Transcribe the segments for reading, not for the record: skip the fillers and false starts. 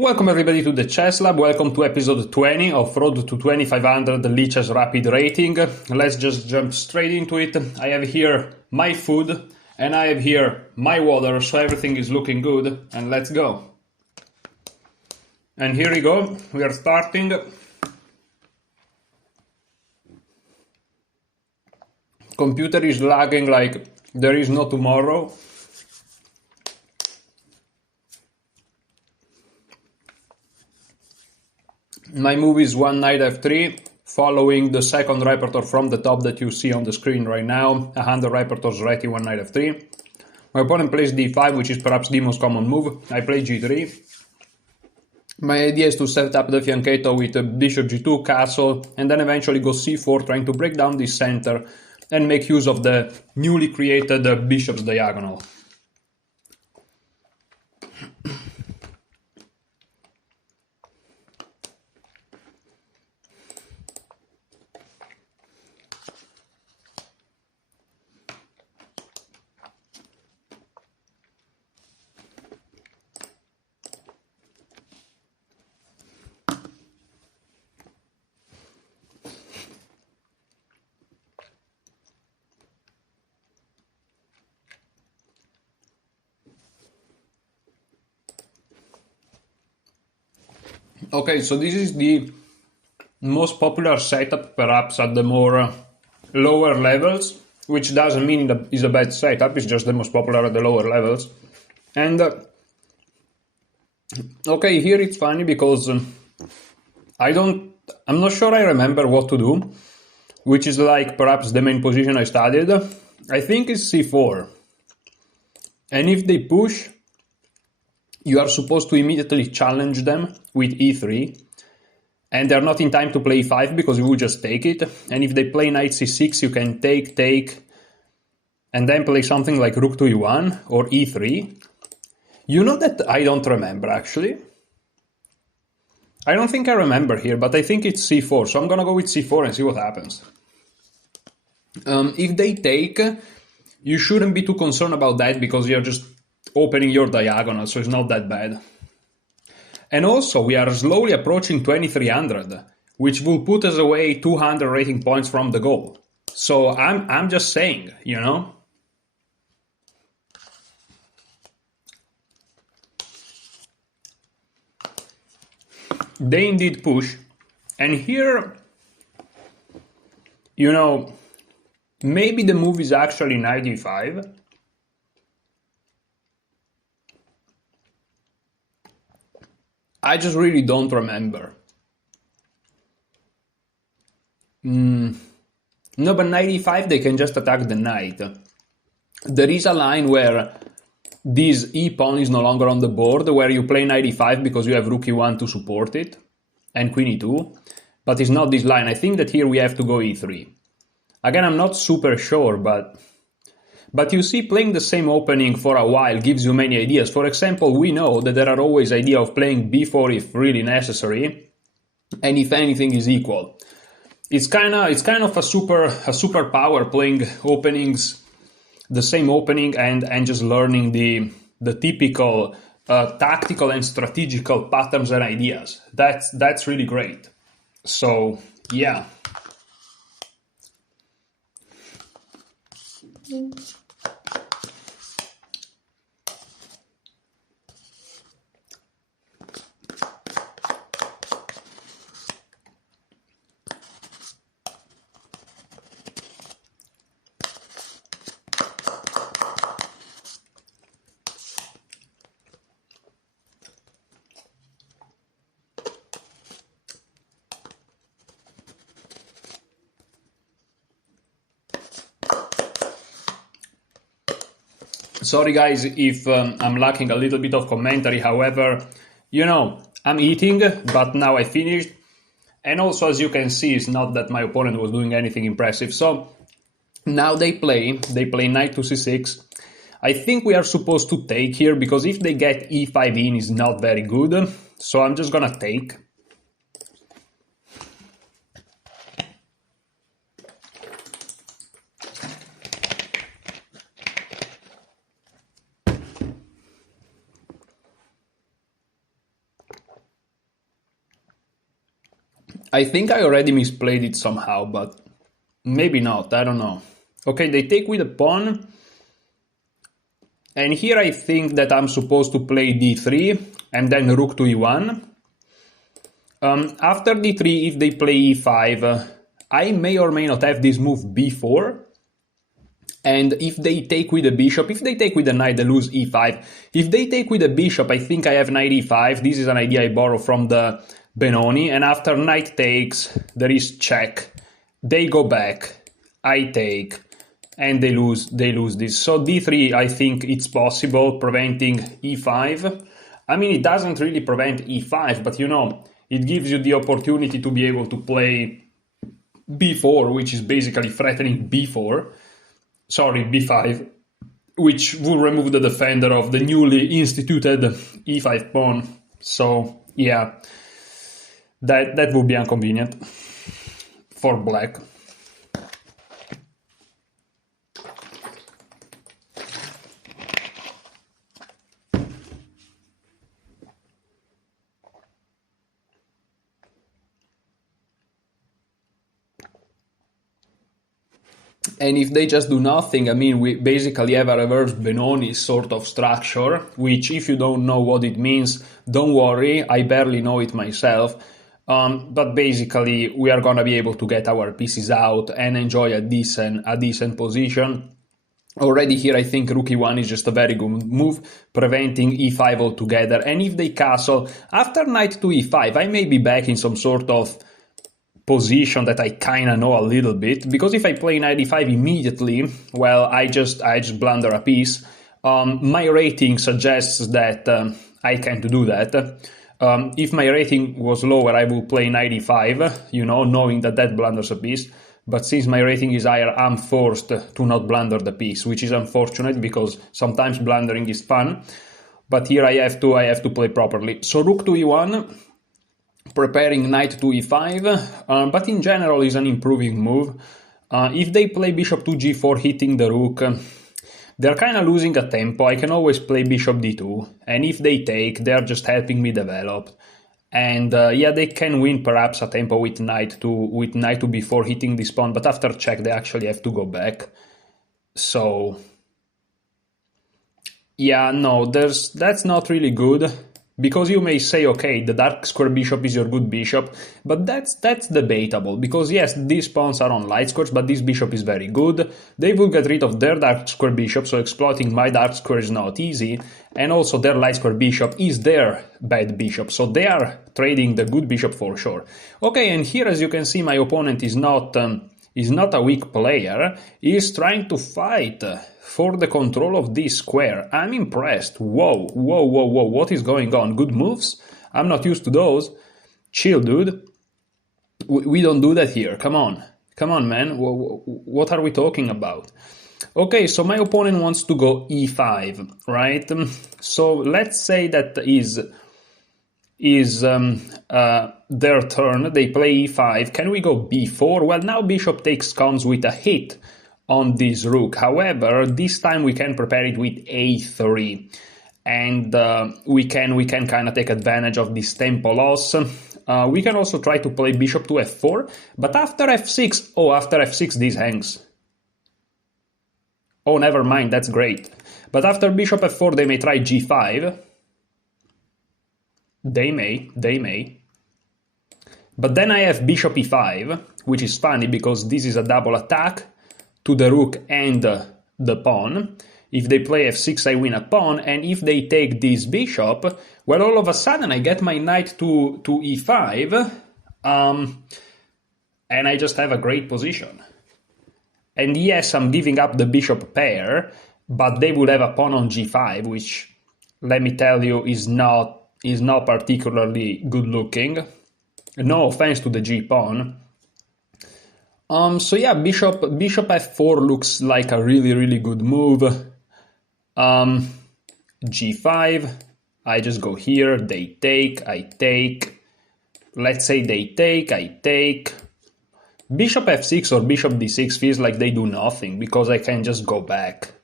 Welcome everybody to the Chess Lab. Welcome to episode 20 of Road to 2500 Lichess Rapid Rating. Let's just jump straight into it. I have here my food and I have here my water, so everything is looking good. And let's go. And here we go. We are starting. Computer is lagging like there is no tomorrow. My move is one knight f3, following the second repertoire from the top that you see on the screen right now. 100 repertoires ready, one knight f3. My opponent plays d5, which is perhaps the most common move. I play g3. My idea is to set up the fianchetto with bishop g2, castle, and then eventually go c4, trying to break down this center and make use of the newly created bishop's diagonal. Okay, so this is the most popular setup perhaps at the more lower levels, which doesn't mean that it's a bad setup, it's just the most popular at the lower levels. And okay, here it's funny because I'm not sure I remember what to do, which is like perhaps the main position I studied. I think it's c4. And if they push, you are supposed to immediately challenge them with e3, and they're not in time to play e5 because you will just take it. And if they play knight c6, you can take, and then play something like rook to e1 or e3. You know that I don't remember, actually. I don't think I remember here, but I think it's c4, so I'm gonna go with c4 and see what happens. If they take, you shouldn't be too concerned about that because you're just opening your diagonal, so it's not that bad. And also, we are slowly approaching 2300, which will put us away 200 rating points from the goal. So I'm just saying, you know. They indeed push, and here, you know, maybe the move is actually knight e5. I just really don't remember. No, but knight e5, they can just attack the knight. There is a line where this e-pawn is no longer on the board, where you play knight e5 because you have rook e1 to support it, and queen e2, but it's not this line. I think that here we have to go e3. Again, I'm not super sure, but you see, playing the same opening for a while gives you many ideas. For example, we know that there are always ideas of playing b4 if really necessary, and if anything is equal. It's kind of a superpower playing openings, the same opening, and just learning the typical tactical and strategical patterns and ideas. That's really great. So yeah. Sorry guys if I'm lacking a little bit of commentary, however, you know, I'm eating, but now I finished. And also, as you can see, it's not that my opponent was doing anything impressive. So now they play knight to c6. I think we are supposed to take here, because if they get e5 in, it's not very good. So I'm just gonna take. I think I already misplayed it somehow, but maybe not, I don't know. Okay, they take with a pawn. And here I think that I'm supposed to play d3 and then rook to e1. After d3, if they play e5, I may or may not have this move b4. And if they take with the bishop, if they take with the knight, they lose e5. If they take with the bishop, I think I have knight e5. This is an idea I borrow from the Benoni. And after knight takes, there is check. They go back. I take. And they lose this. So d3, I think it's possible, preventing e5. I mean, it doesn't really prevent e5, but you know, it gives you the opportunity to be able to play b4, which is basically threatening b4. Sorry, b5, which will remove the defender of the newly instituted e5 pawn. So, yeah, that would be inconvenient for black. And if they just do nothing, I mean, we basically have a reverse Benoni sort of structure, which if you don't know what it means, don't worry, I barely know it myself. But basically, we are gonna be able to get our pieces out and enjoy a decent position. Already here, I think rook e1 is just a very good move, preventing e5 altogether. And if they castle, after knight to e5, I may be back in some sort of position that I kind of know a little bit, because if I play knight e5 immediately, well, I just blunder a piece. My rating suggests that I can't do that. If my rating was lower, I would play knight e5, you know, knowing that blunders a piece. But since my rating is higher, I'm forced to not blunder the piece, which is unfortunate because sometimes blundering is fun. But here I have to play properly. So rook to e1. Preparing knight to e5, but in general is an improving move. If they play bishop to g4 hitting the rook, they're kind of losing a tempo. I can always play bishop d2, and if they take, they're just helping me develop. And yeah, they can win perhaps a tempo with knight to b4 hitting this pawn, but after check they actually have to go back. So yeah, no, that's not really good. Because you may say, okay, the dark square bishop is your good bishop, but that's debatable, because yes, these pawns are on light squares, but this bishop is very good. They will get rid of their dark square bishop, so exploiting my dark square is not easy, and also their light square bishop is their bad bishop, so they are trading the good bishop for sure. Okay, and here as you can see, my opponent is not a weak player. He is trying to fight for the control of this square. I'm impressed. Whoa, what is going on? Good moves? I'm not used to those. Chill, dude. We don't do that here. Come on, man. What are we talking about? Okay, so my opponent wants to go e5, right? So let's say that is their turn. They play e5. Can we go b4? Well, now bishop takes comes with a hit on this rook. However, this time we can prepare it with a3, and we can kind of take advantage of this tempo loss. We can also try to play bishop to f4, but after f6, this hangs. Oh, never mind, that's great. But after bishop f4, they may try g5. They may. But then I have bishop e5, which is funny because this is a double attack to the rook and the pawn. If they play f6, I win a pawn, and if they take this bishop, well, all of a sudden I get my knight to e5, and I just have a great position. And yes, I'm giving up the bishop pair, but they will have a pawn on g5, which, let me tell you, is not particularly good looking. No offense to the g pawn. So yeah, bishop f4 looks like a really good move. G5, I just go here, they take, I take. Let's say they take, I take. Bishop f6 or bishop d6 feels like they do nothing because I can just go back.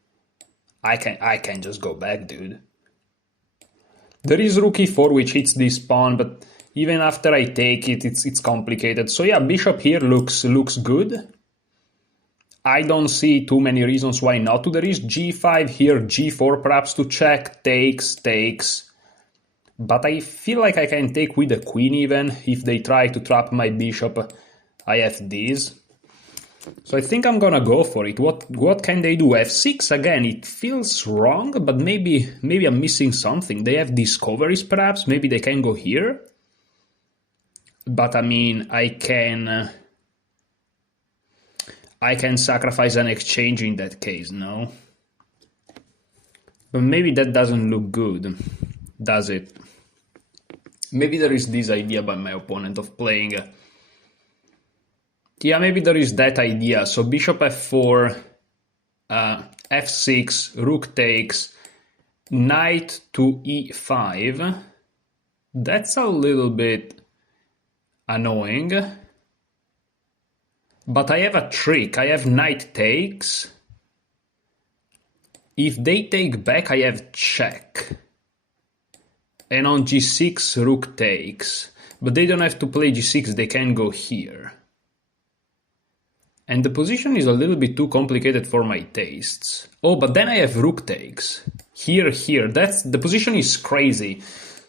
I can just go back, dude. There is rook e4 which hits this pawn, but Even after I take it, it's complicated. So yeah, bishop here looks good. I don't see too many reasons why not to. There is g5 here, g4 perhaps to check, takes. But I feel like I can take with the queen even. If they try to trap my bishop, I have this. So I think I'm gonna go for it. What can they do? f6 again, it feels wrong, but maybe I'm missing something. They have discoveries perhaps, maybe they can go here. But I mean, I can sacrifice an exchange in that case, no? But maybe that doesn't look good, does it? Maybe there is this idea by my opponent of playing... yeah, maybe there is that idea. So bishop f4, f6, rook takes, knight to e5. That's a little bit annoying. But I have a trick. I have knight takes. If they take back, I have check. And on g6, rook takes. But they don't have to play g6, they can go here. And the position is a little bit too complicated for my tastes. Oh, but then I have rook takes. Here. The position is crazy.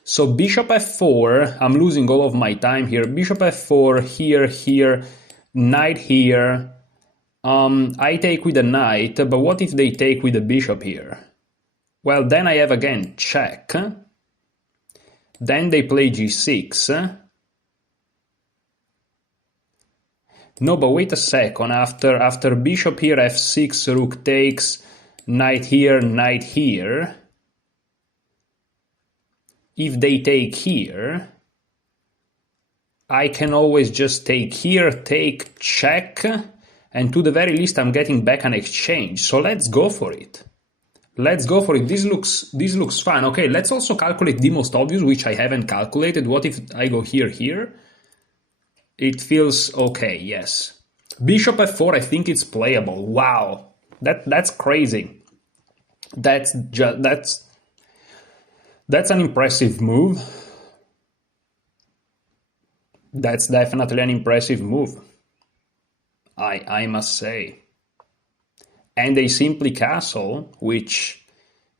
So bishop f4, I'm losing all of my time here. Bishop f4, here, knight here. I take with a knight, but what if they take with a bishop here? Well, then I have again check. Then they play g6. No, but wait a second. After bishop here, f6, rook takes, knight here. If they take here, I can always just take here, take, check, and to the very least I'm getting back an exchange. So let's go for it. This looks fun. Okay, let's also calculate the most obvious, which I haven't calculated. What if I go here? It feels okay, yes. Bishop f4, I think it's playable. Wow, that's crazy. That's an impressive move. That's definitely an impressive move, I must say. And they simply castle, which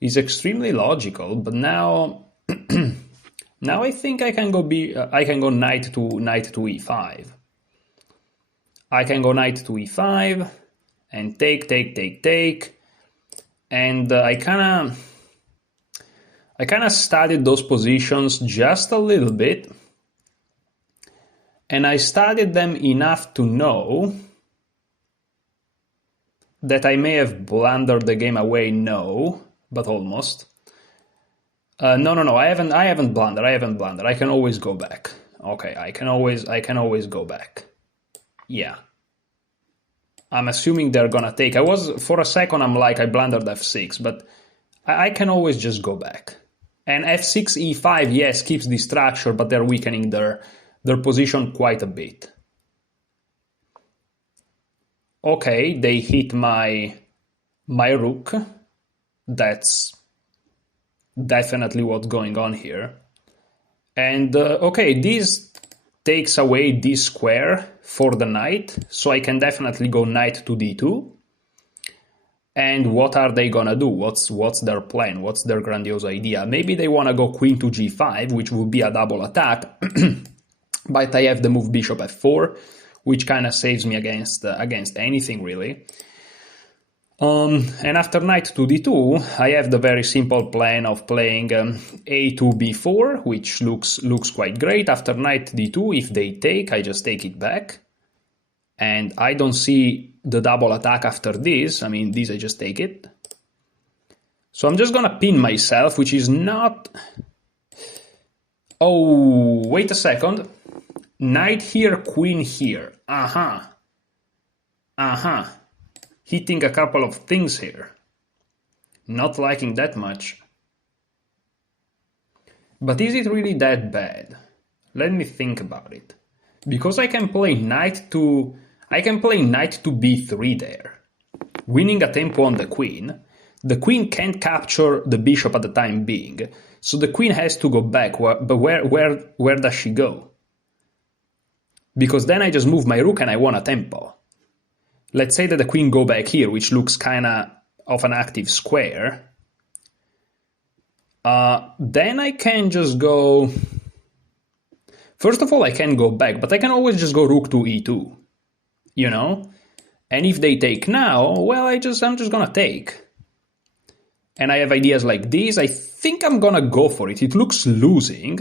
is extremely logical. But now, now I think I can go knight to e5. I can go knight to e5 and take, and I kind of studied those positions just a little bit, and I studied them enough to know that I may have blundered the game away. No, but almost. No. I haven't blundered. I can always go back. Okay, I can always go back. Yeah. I'm assuming they're gonna take. For a second, I'm like, I blundered f6, but I can always just go back. And f6, e5, yes, keeps the structure, but they're weakening their position quite a bit. Okay, they hit my rook. That's definitely what's going on here. And okay, this takes away this square for the knight, so I can definitely go knight to d2. And what are they gonna do? What's their plan? What's their grandiose idea? Maybe they wanna go queen to g5, which would be a double attack, but I have the move bishop f4, which kind of saves me against anything really. And after knight to d2, I have the very simple plan of playing a to b4, which looks quite great. After knight d2, if they take, I just take it back. And I don't see the double attack after this. I mean, this I just take it. So I'm just gonna pin myself, which is not... Oh, wait a second. Knight here, queen here. Hitting a couple of things here. Not liking that much. But is it really that bad? Let me think about it. Because I can play knight to b3 there, winning a tempo on the queen. The queen can't capture the bishop at the time being. So the queen has to go back, but where does she go? Because then I just move my rook and I want a tempo. Let's say that the queen go back here, which looks kind of an active square. Then I can just go... First of all, I can go back, but I can always just go rook to e2, you know? And if they take now, well, I'm just gonna take. And I have ideas like this. I think I'm gonna go for it. It looks losing,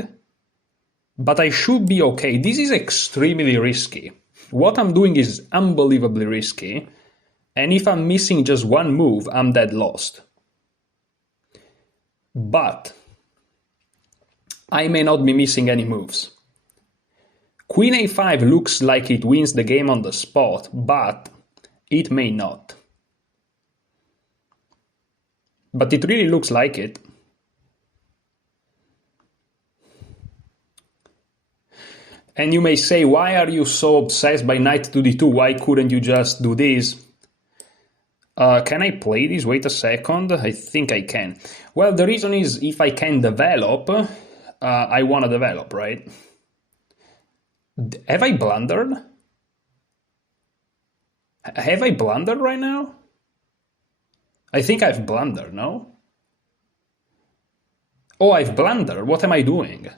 but I should be okay. This is extremely risky. What I'm doing is unbelievably risky. And if I'm missing just one move, I'm dead lost. But I may not be missing any moves. Queen a5 looks like it wins the game on the spot, but it may not. But it really looks like it. And you may say, why are you so obsessed by knight to d2? Why couldn't you just do this? Can I play this? Wait a second. I think I can. Well, the reason is if I can develop, I want to develop, right? Have I blundered? Have I blundered right now? I think I've blundered, no? Oh, I've blundered. What am I doing?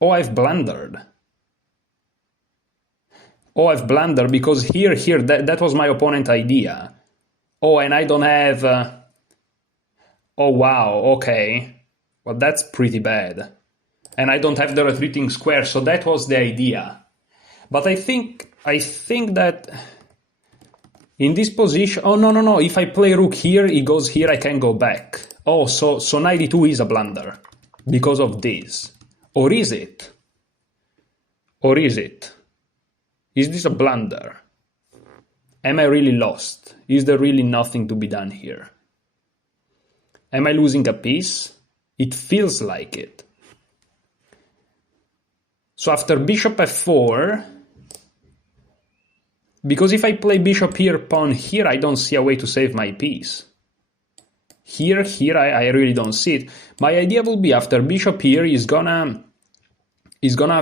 Oh, I've blundered. Oh, I've blundered because here, that was my opponent idea. Oh, and I don't have... Oh, wow, okay. Well, that's pretty bad. And I don't have the retreating square, so that was the idea. But I think that in this position... Oh, no. If I play rook here, he goes here, I can go back. Oh, so knight e2 is a blunder because of this. Or is it? Or is it? Is this a blunder? Am I really lost? Is there really nothing to be done here? Am I losing a piece? It feels like it. So after bishop f4, because if I play bishop here, pawn here, I don't see a way to save my piece. Here, I really don't see it. My idea will be after bishop here, he's gonna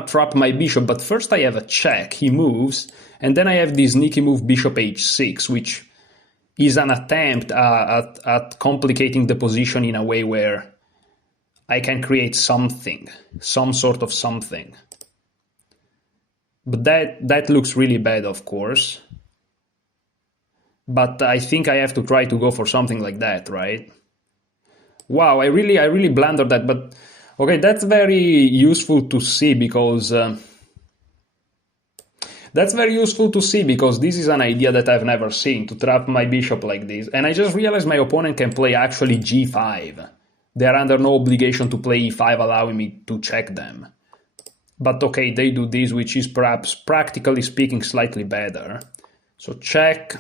trap my bishop, but first I have a check, he moves, and then I have this sneaky move bishop h6, which is an attempt at complicating the position in a way where I can create something, some sort of something. But that looks really bad, of course. But I think I have to try to go for something like that, right? Wow, I really blundered that, but okay, that's very useful to see because this is an idea that I've never seen, to trap my bishop like this. And I just realized my opponent can play actually g5. They're under no obligation to play e5, allowing me to check them. But okay, they do this, which is perhaps, practically speaking, slightly better. So check.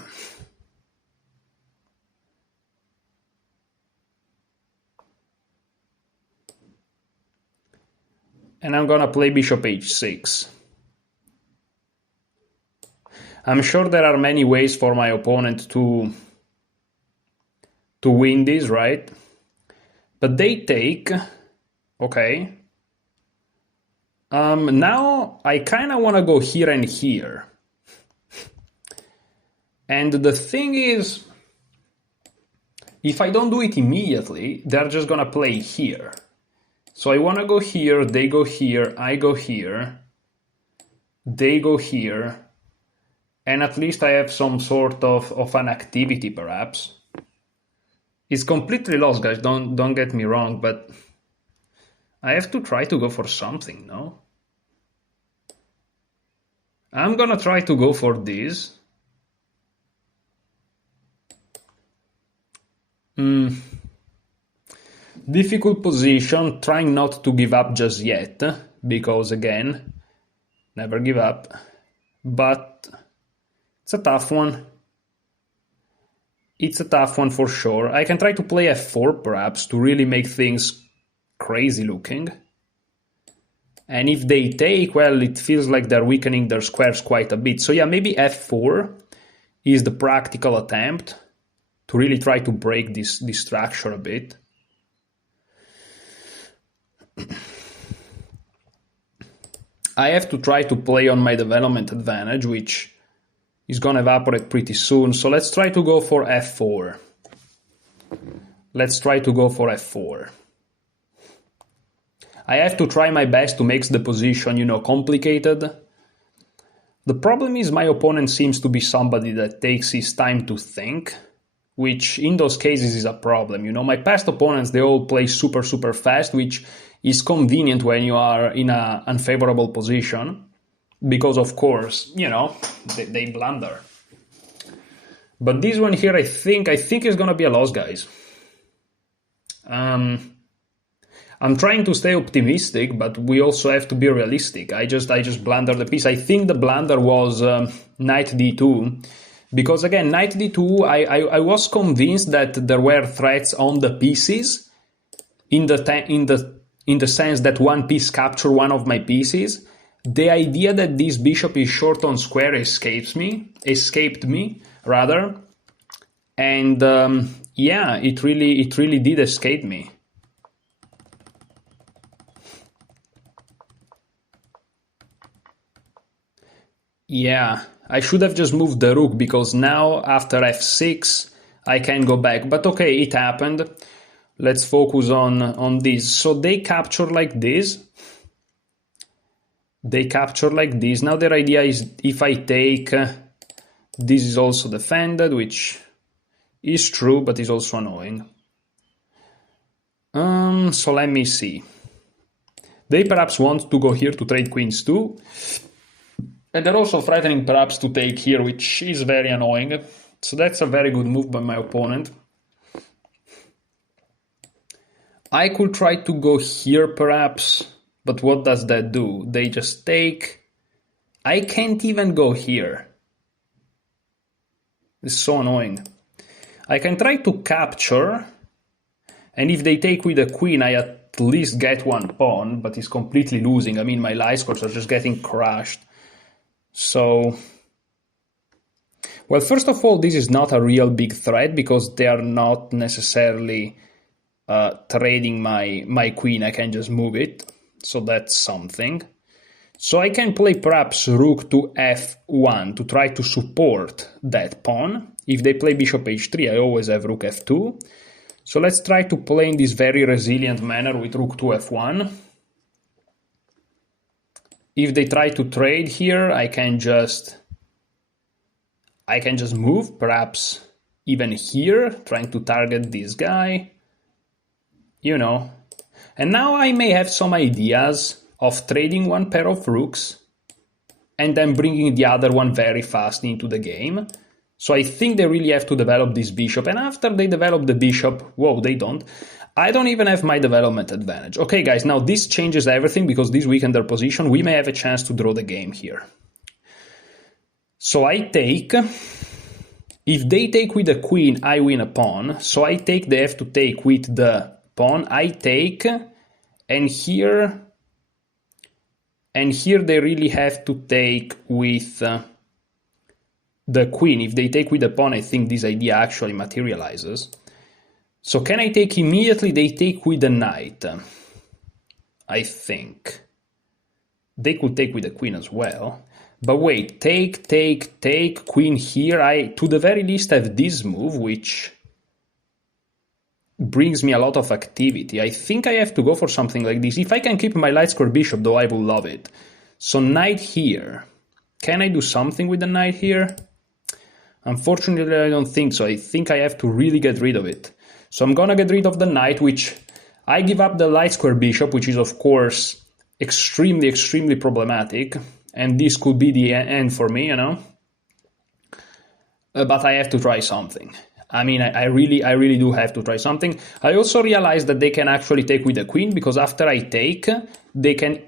And I'm gonna play bishop h6. I'm sure there are many ways for my opponent to win this, right? But they take, okay. Now I kind of want to go here and here. And the thing is, if I don't do it immediately, they're just gonna play here. So I want to go here, they go here, I go here, they go here, and at least I have some sort of an activity, perhaps. It's completely lost, guys, don't get me wrong, but I have to try to go for something, no? I'm gonna try to go for this. Difficult position, trying not to give up just yet, because again, never give up. But it's a tough one. It's a tough one for sure. I can try to play f4 perhaps to really make things crazy looking. And if they take, well, it feels like they're weakening their squares quite a bit. So yeah, maybe f4 is the practical attempt to really try to break this structure a bit. I have to try to play on my development advantage, which is going to evaporate pretty soon. So let's try to go for f4. Let's try to go for f4. I have to try my best to make the position, you know, complicated. The problem is my opponent seems to be somebody that takes his time to think, which in those cases is a problem. You know, my past opponents, they all play super, super fast, which is convenient when you are in an unfavorable position, because of course, you know, they blunder. But this one here, I think is going to be a loss, guys. I'm trying to stay optimistic, but we also have to be realistic. I just blundered the piece. I think the blunder was knight d2, because again, knight d2, I was convinced that there were threats on the pieces, in the sense that one piece captured one of my pieces. The idea that this bishop is short on square escaped me, rather, and yeah, it really did escape me. Yeah, I should have just moved the rook, because now after f6 I can go back. But okay, it happened. Let's focus on this. So they capture like this. They capture like this. Now their idea is if I take, this is also defended, which is true, but is also annoying. So let me see. They perhaps want to go here to trade queens too. And they're also threatening perhaps to take here, which is very annoying. So that's a very good move by my opponent. I could try to go here perhaps, but what does that do? They just take. I can't even go here. It's so annoying. I can try to capture, and if they take with a queen, I at least get one pawn, but it's completely losing. I mean, my light scores are just getting crushed. So, well, first of all, this is not a real big threat, because they are not necessarily trading my queen. I can just move it, so that's something. So I can play perhaps rook to f1 to try to support that pawn. If they play bishop h3, I always have rook f2. So let's try to play in this very resilient manner with rook to f1. If they try to trade here, I can just move, perhaps even here, trying to target this guy, you know. And now I may have some ideas of trading one pair of rooks and then bringing the other one very fast into the game. So I think they really have to develop this bishop. And after they develop the bishop, whoa, they don't. I don't even have my development advantage. Okay, guys, now this changes everything, because this weakened their position. We may have a chance to draw the game here. So I take. If they take with a queen, I win a pawn. So I take, they have to take with the pawn. I take, and here they really have to take with the queen. If they take with the pawn, I think this idea actually materializes. So can I take immediately? They take with the knight. I think. They could take with the queen as well. But wait, take, queen here. I, to the very least, have this move, which brings me a lot of activity. I think I have to go for something like this. If I can keep my light square bishop, though, I will love it. So knight here. Can I do something with the knight here? Unfortunately, I don't think so. I think I have to really get rid of it. So I'm gonna get rid of the knight, which I give up the light square bishop, which is of course extremely problematic, and this could be the end for me, you know. But I have to try something. I mean, I really do have to try something. I also realized that they can actually take with the queen, because after I take, they can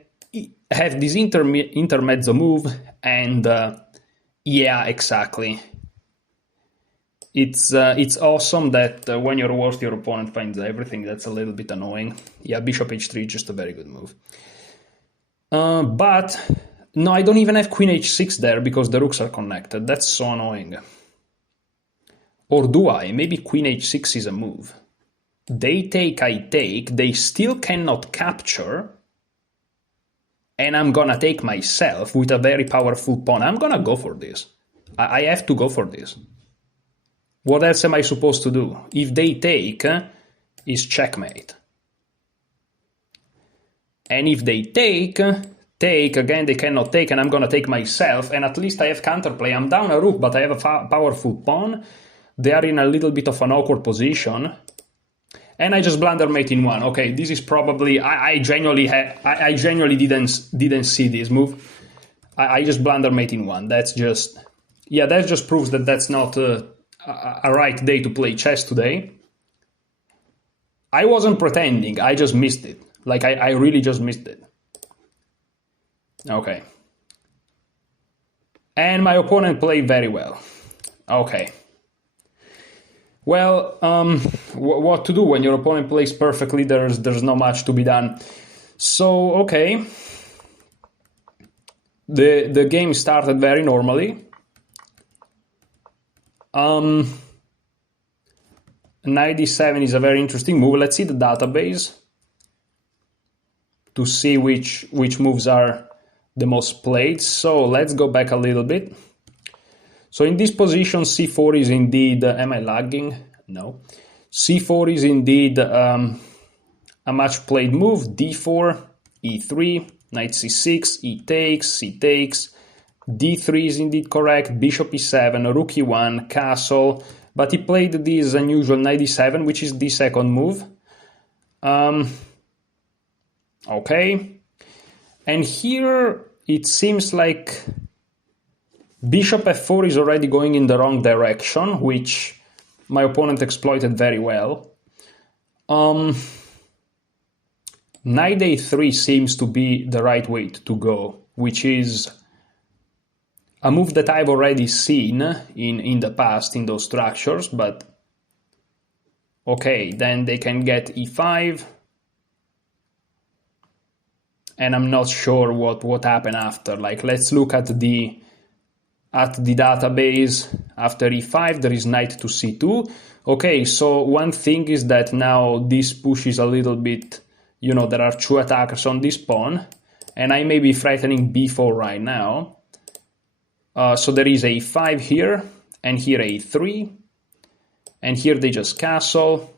have this intermezzo move, and yeah, exactly. It's awesome that when you're worse, your opponent finds everything. That's a little bit annoying. Yeah, bishop h3 is just a very good move. But no, I don't even have queen h6 there, because the rooks are connected. That's so annoying. Or do I? Maybe queen h6 is a move. they take, I take, they still cannot capture, and I'm gonna take myself with a very powerful pawn. I'm gonna go for this. I have to go for this. What else am I supposed to do? If they take, is checkmate. And if they take, again, they cannot take, and I'm gonna take myself, and at least I have counterplay. I'm down a rook, but I have a powerful pawn. They are in a little bit of an awkward position. And I just blunder mate in one. Okay, this is probably, I genuinely didn't see this move. I just blunder mate in one. That's just, yeah, that just proves that that's not a right day to play chess today. I wasn't pretending, I just missed it. Like, I really just missed it. Okay. And my opponent played very well. Okay. Well, what to do when your opponent plays perfectly? There's not much to be done. So, okay. The game started very normally. Knight d7 is a very interesting move. Let's see the database to see which moves are the most played. So let's go back a little bit. So in this position, c4 is indeed, am I lagging? No. c4 is indeed a much played move. d4, e3, knight c6, e takes, c takes, d3 is indeed correct, bishop e7, rook e1, castle, but he played this unusual knight e7, which is the second move. Okay. And here it seems like bishop f4 is already going in the wrong direction, which my opponent exploited very well. Knight a3 seems to be the right way to go, which is a move that I've already seen in the past in those structures, but okay, then they can get e5, and I'm not sure what happened after. Like, let's look at the database. After e5 there is knight to c2. Okay, so one thing is that now this pushes a little bit, you know, there are two attackers on this pawn, and I may be threatening b4 right now. So there is a5 here, and here a3, and here they just castle,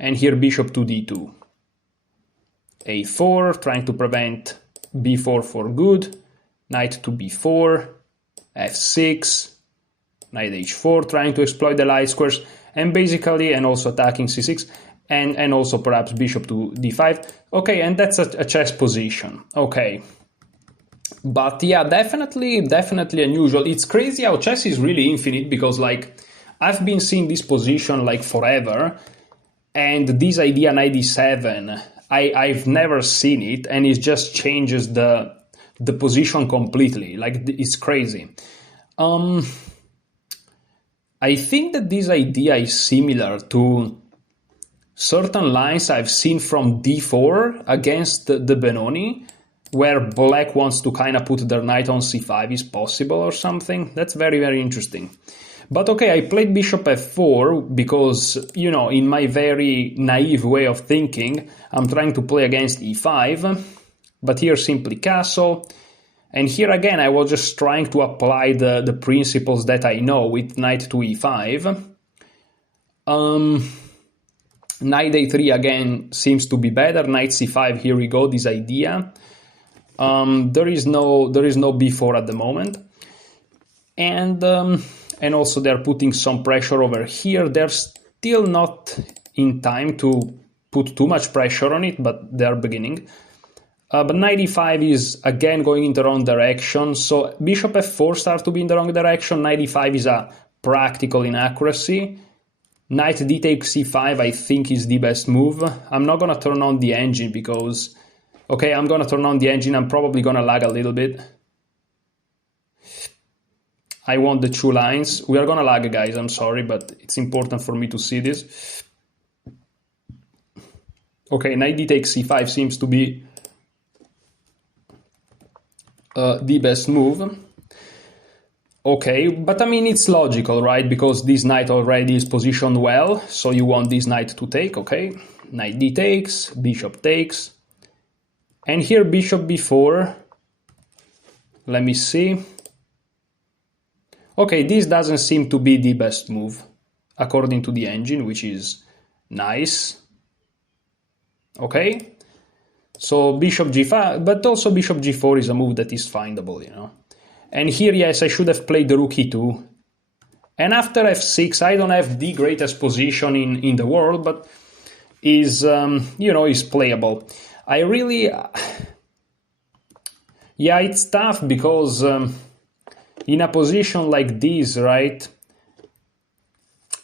and here bishop to d2. a4, trying to prevent b4 for good, knight to b4, f6, knight h4, trying to exploit the light squares, and basically, and also attacking c6, and also perhaps bishop to d5. Okay, and that's a chess position. Okay. But yeah, definitely unusual. It's crazy how chess is really infinite, because like I've been seeing this position like forever, and this idea knight d7, I've never seen it, and it just changes the position completely. Like, it's crazy. I think that this idea is similar to certain lines I've seen from d4 against the Benoni, where black wants to kind of put their knight on c5 is possible or something. That's very, very interesting. But okay, I played bishop f4 because, you know, in my very naive way of thinking, I'm trying to play against e5, but here simply castle. And here again, I was just trying to apply the principles that I know with knight to e5. Knight a3 again seems to be better. Knight c5, here we go, this idea. There is no b4 at the moment, and also they're putting some pressure over here. They're still not in time to put too much pressure on it, but they're beginning. But knight e5 is again going in the wrong direction, so bishop f4 starts to be in the wrong direction. Knight e5 is a practical inaccuracy. Knight d takes c5 I think is the best move. I'm not gonna turn on the engine because, okay, I'm gonna turn on the engine, I'm probably gonna lag a little bit. I want the two lines. We are gonna lag, guys, I'm sorry, but it's important for me to see this. Okay, knight d takes c5 seems to be the best move. Okay, but I mean, it's logical, right? Because this knight already is positioned well, so you want this knight to take, okay? Knight d takes, bishop takes. And here bishop b4. Let me see. Okay, this doesn't seem to be the best move, according to the engine, which is nice. Okay, so bishop g5, but also bishop g4 is a move that is findable, you know. And here, yes, I should have played the rook e2. And after f6, I don't have the greatest position in the world, but is, you know, is playable. I really... Yeah, it's tough because in a position like this, right,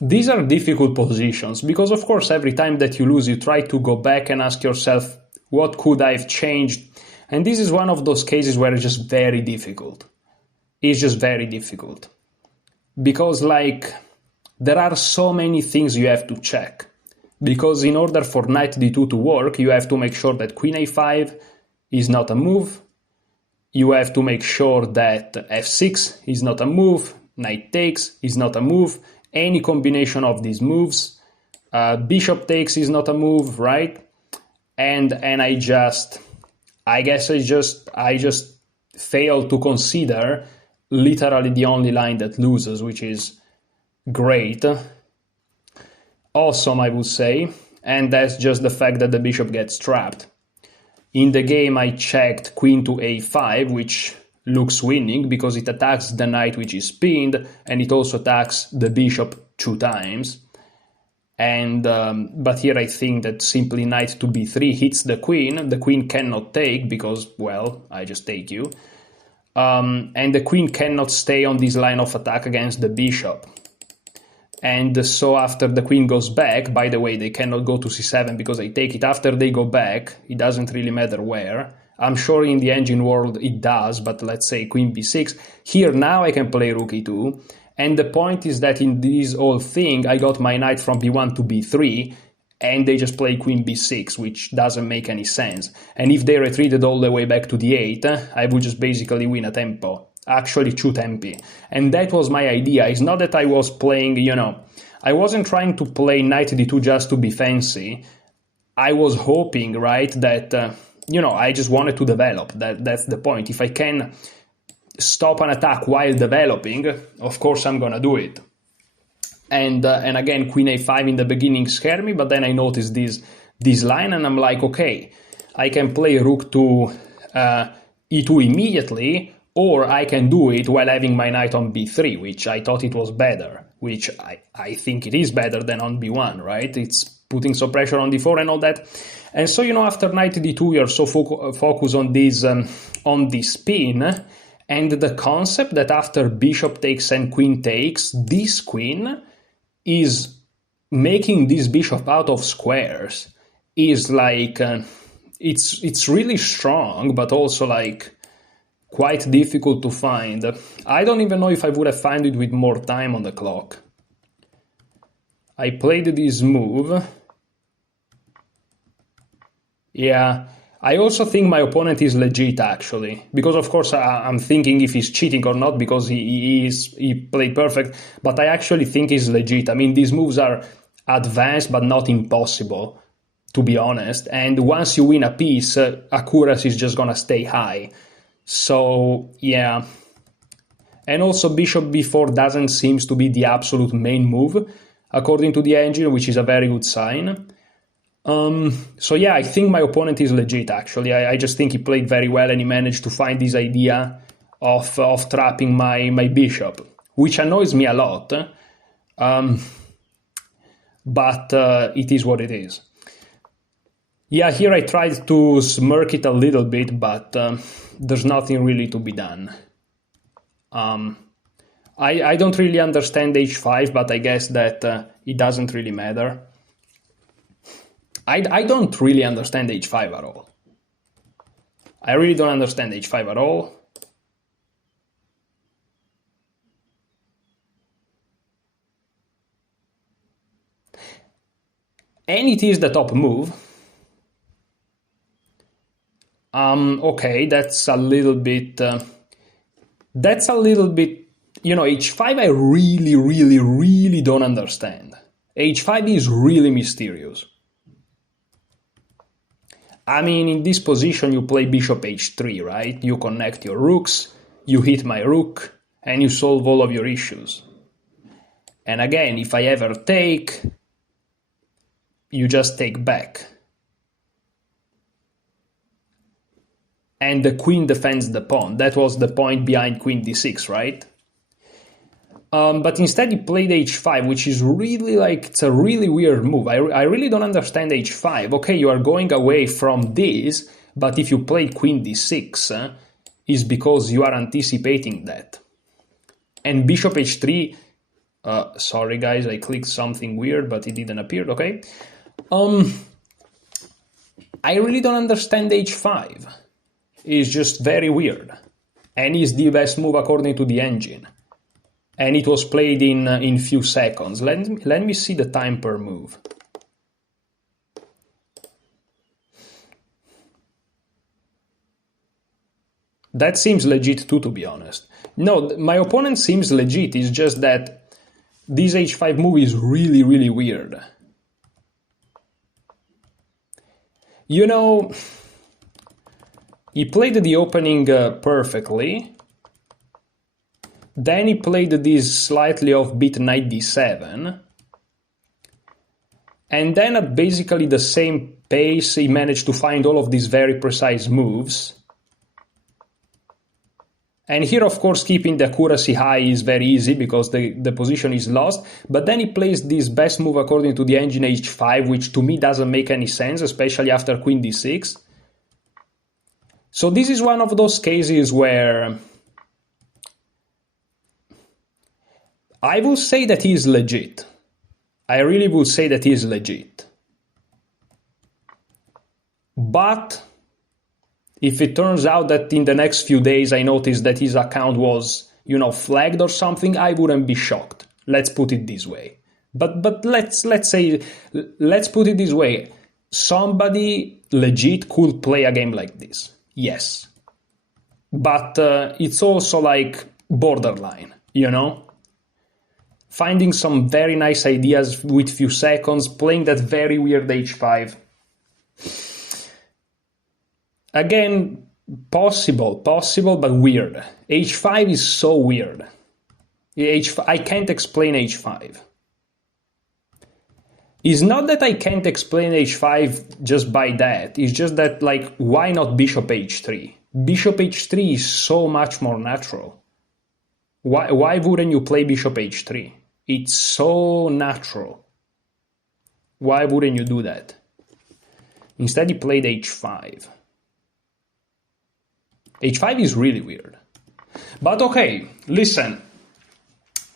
these are difficult positions because, of course, every time that you lose, you try to go back and ask yourself, what could I have changed? And this is one of those cases where it's just very difficult. It's just very difficult. Because, like, there are so many things you have to check. Because in order for knight d2 to work, you have to make sure that queen a5 is not a move. You have to make sure that f6 is not a move, knight takes is not a move, any combination of these moves, bishop takes is not a move, right? And I just failed to consider literally the only line that loses, which is great. Awesome, I would say, and that's just the fact that the bishop gets trapped. In the game, I checked queen to a5, which looks winning because it attacks the knight which is pinned, and it also attacks the bishop 2 times. And but here I think that simply knight to b3 hits the queen. The queen cannot take because, well, I just take you. And the queen cannot stay on this line of attack against the bishop. And so after the queen goes back, by the way, they cannot go to c7 because I take it after they go back. It doesn't really matter where. I'm sure in the engine world it does, but let's say queen b6. Here now I can play rook e2. And the point is that in this whole thing, I got my knight from b1 to b3, and they just play queen b6, which doesn't make any sense. And if they retreated all the way back to d8, I would just basically win a tempo. Actually 2 tempi. And that was my idea. It's not that I was playing, you know, I wasn't trying to play knight d2 just to be fancy. I was hoping, right, that, you know, I just wanted to develop. That's the point. If I can stop an attack while developing, of course I'm gonna do it. And again, queen a5 in the beginning scared me, but then I noticed this line and I'm like, okay, I can play rook to e2 immediately, or I can do it while having my knight on b3, which I thought it was better, which I think it is better than on b1, right? It's putting some pressure on d4 and all that. And so, you know, after knight d2, you're so focused on this spin, and the concept that after bishop takes and queen takes, this queen is making this bishop out of squares is like, it's really strong, but also like quite difficult to find. I don't even know if I would have found it with more time on the clock. I played this move. Yeah, I also think my opponent is legit, actually. Because, of course, I'm thinking if he's cheating or not, because he played perfect. But I actually think he's legit. I mean, these moves are advanced, but not impossible, to be honest. And once you win a piece, accuracy is just gonna stay high. So, yeah. And also bishop b4 doesn't seem to be the absolute main move, according to the engine, which is a very good sign. So yeah, I think my opponent is legit, actually. I just think he played very well and he managed to find this idea of trapping my bishop, which annoys me a lot. But it is what it is. Yeah, here I tried to smirk it a little bit, but there's nothing really to be done. I don't really understand h5, but I guess that it doesn't really matter. I don't really understand h5 at all. I really don't understand h5 at all. And it is the top move. Okay, that's a little bit h5 I really don't understand. h5 is really mysterious. I mean, in this position you play bishop h3, right? You connect your rooks, you hit my rook, and you solve all of your issues. And again, if I ever take, you just take back. And the queen defends the pawn. That was the point behind queen d6, right? But instead he played h5, which is really it's a really weird move. I really don't understand h5. Okay, you are going away from this, but if you played queen d6, is because you are anticipating that. And bishop h3, sorry guys, I clicked something weird, but it didn't appear, okay? I really don't understand h5. It's just very weird. And it's the best move according to the engine. And it was played in few seconds. Let me see the time per move. That seems legit too, to be honest. No, my opponent seems legit. It's just that this h5 move is really weird. He played the opening perfectly. Then he played this slightly offbeat knight d7. And then at basically the same pace, he managed to find all of these very precise moves. And here, of course, keeping the accuracy high is very easy because the position is lost. But then he plays this best move according to the engine h5, which to me doesn't make any sense, especially after queen d6. So this is one of those cases where I will say that he is legit. I really would say that he is legit. But if it turns out that in the next few days I noticed that his account was, flagged or something, I wouldn't be shocked. Let's put it this way. But let's put it this way. Somebody legit could play a game like this. Yes. But it's also borderline, Finding some very nice ideas with few seconds, playing that very weird h5. Again, possible, but weird. h5 is so weird. I can't explain h5. It's not that I can't explain h5 just by that. It's just that, why not bishop h3? Bishop h3 is so much more natural. Why wouldn't you play bishop h3? It's so natural. Why wouldn't you do that? Instead, he played h5. h5 is really weird. But okay, listen.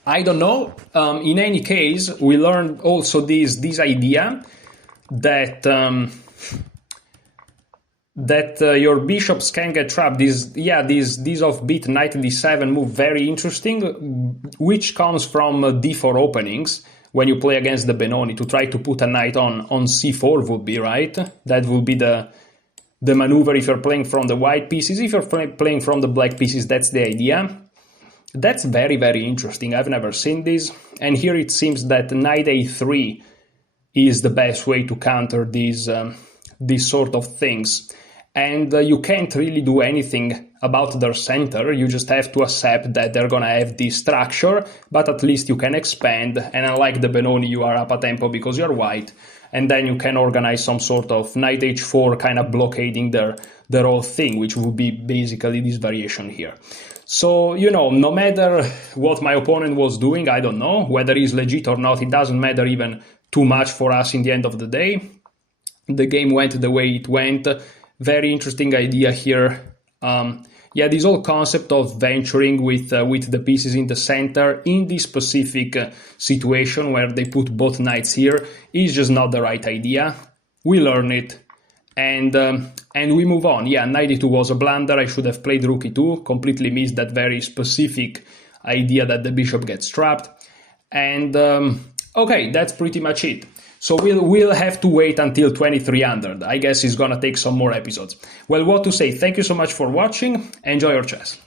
I don't know. In any case, we learned also this idea that your bishops can get trapped. This offbeat knight d7 move, very interesting, which comes from d4 openings when you play against the Benoni to try to put a knight on c4 would be, right? That would be the maneuver if you're playing from the white pieces. If you're playing from the black pieces, that's the idea. That's very interesting. I've never seen this. And here it seems that knight a3 is the best way to counter these sort of things. And you can't really do anything about their center. You just have to accept that they're gonna have this structure, but at least you can expand. And unlike the Benoni, you are up a tempo because you're white. And then you can organize some sort of knight h4 kind of blockading their whole thing, which would be basically this variation here. So, no matter what my opponent was doing, I don't know, whether he's legit or not, it doesn't matter even too much for us in the end of the day. The game went the way it went. Very interesting idea here. This whole concept of venturing with the pieces in the center in this specific situation where they put both knights here is just not the right idea. We learn it. And we move on. Yeah, knight e2 was a blunder. I should have played rook e2. Completely missed that very specific idea that the bishop gets trapped. And okay, that's pretty much it. So we'll have to wait until 2300. I guess it's gonna take some more episodes. Well, what to say? Thank you so much for watching. Enjoy your chess.